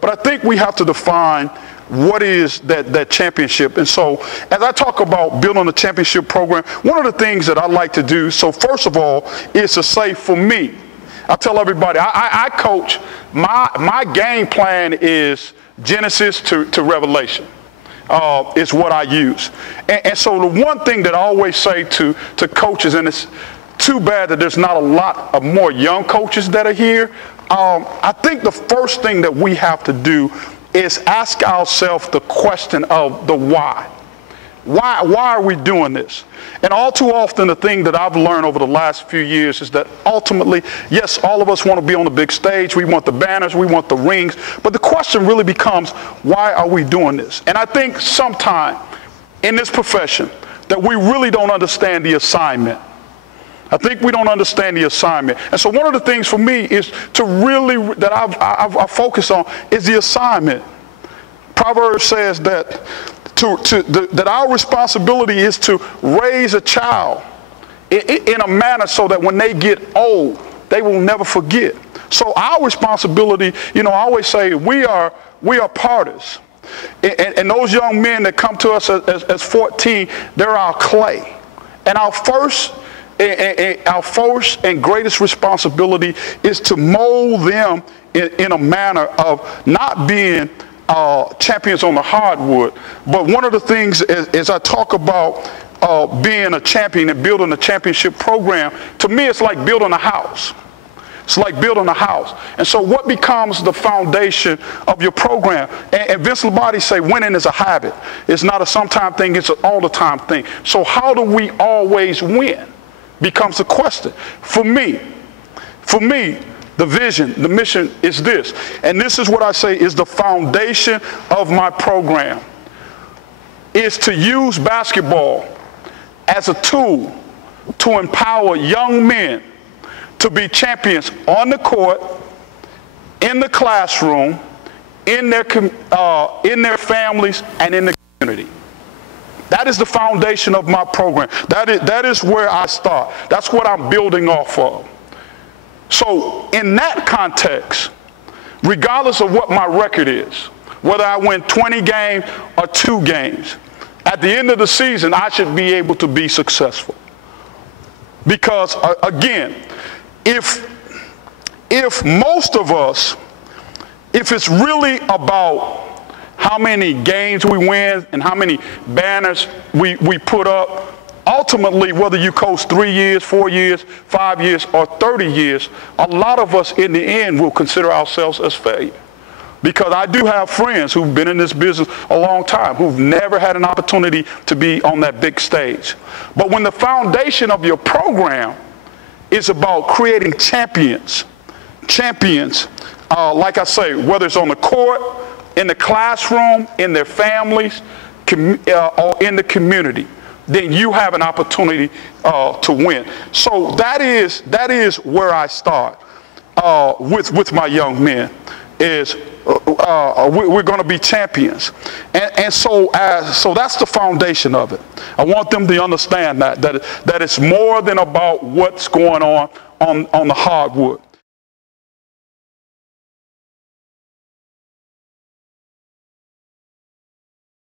But I think we have to define what is that championship. And so as I talk about building a championship program, one of the things that I like to do, so first of all, is to say for me, I tell everybody, I coach, my game plan is Genesis to Revelation. Is what I use. And so the one thing that I always say to coaches, and it's too bad that there's not a lot of more young coaches that are here, I think the first thing that we have to do is ask ourselves the question of the why. Why are we doing this? And all too often, the thing that I've learned over the last few years is that ultimately, yes, all of us want to be on the big stage. We want the banners. We want the rings. But the question really becomes, why are we doing this? And I think sometime in this profession that we really don't understand the assignment. I think we don't understand the assignment. And so one of the things for me is to really, that I focus on is the assignment. Proverbs says that that our responsibility is to raise a child in a manner so that when they get old, they will never forget. So our responsibility, you know, I always say we are partners. And those young men that come to us as 14, they're our clay. And our first and greatest responsibility is to mold them in a manner of not being champions on the hardwood. But one of the things as I talk about being a champion and building a championship program, to me it's like building a house. It's like building a house. And so what becomes the foundation of your program? And Vince Lombardi say winning is a habit. It's not a sometime thing, it's an all the time thing. So how do we always win becomes the question. For me, the vision, the mission is this. And this is what I say is the foundation of my program, is to use basketball as a tool to empower young men to be champions on the court, in the classroom, in their families, and in the community. That is the foundation of my program. That is where I start. That's what I'm building off of. So in that context, regardless of what my record is, whether I win 20 games or 2 games, at the end of the season, I should be able to be successful. Because again, if most of us, if it's really about how many games we win and how many banners we put up, ultimately, whether you coach 3 years, 4 years, 5 years, or 30 years, a lot of us in the end will consider ourselves as failure. Because I do have friends who've been in this business a long time, who've never had an opportunity to be on that big stage. But when the foundation of your program is about creating champions, like I say, whether it's on the court, in the classroom, in their families, or in the community, then you have an opportunity to win. So that is where I start with my young men. Is we're going to be champions, and so that's the foundation of it. I want them to understand that it's more than about what's going on the hardwood.